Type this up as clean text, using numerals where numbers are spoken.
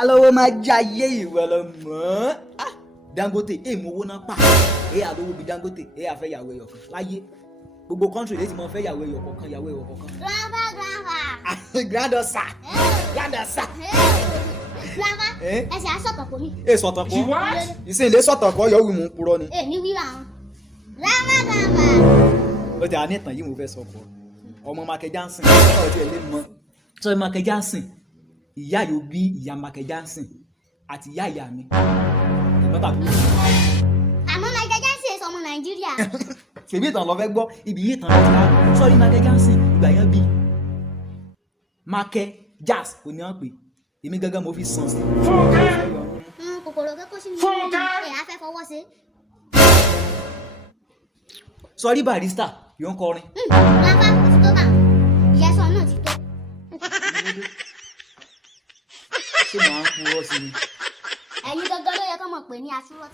alówó máa jayé ìwọ lọ mọ́. Dangote mo owó náà pa àlówó bíi Dangote àfẹ́ yàwó ẹyọ kan láyé gbogbo country lè ti mọ fẹ́ yàwó ẹyọ kọ̀ọ̀kan. Grandasa. Grandma, ẹ ṣe asọ̀tàn kò ní. Sọ̀tàn kọ́ ìsìn ilé sọ̀tàn kọ́ yọ wí mú purọ́ ni. Ní wíwá wọn. Grandma. Ó ti àní ìtàn yìí mo fẹ́ sọ fún ọ ọmọ Michael Johnson ọ̀rọ̀ tí ẹ lè mọ sọ Michael Johnson ìyá yóò bí ìyá Michael Johnson àti ìyá mi ìgbọ́n tàbí. Àmọ́ Michael Johnson sọ ọmọ Nàìjíríà. Ṣèbí ìtàn lọ fẹ́ gbọ́ ibi yìí ìtàn láti láàbù sọ́rí Michael Johnson ìgbà yẹn bí Michael Jazz kò ní wọ́n pè èmi gángan mo fi sàn sí. Kòkòrò kẹ́kọ̀ọ́ sí mi ẹ̀ á fẹ́ fọwọ́ sí. Sọ́rí Barrister yóò ń kọrin. Lápá kò ti tó bá ìyẹ́sọ̀ náà ti tó. Ṣé màá ń purọ́ sí i? Ẹ̀yin gangan ló yẹ kó mọ̀ pé ní aṣúrọ̀.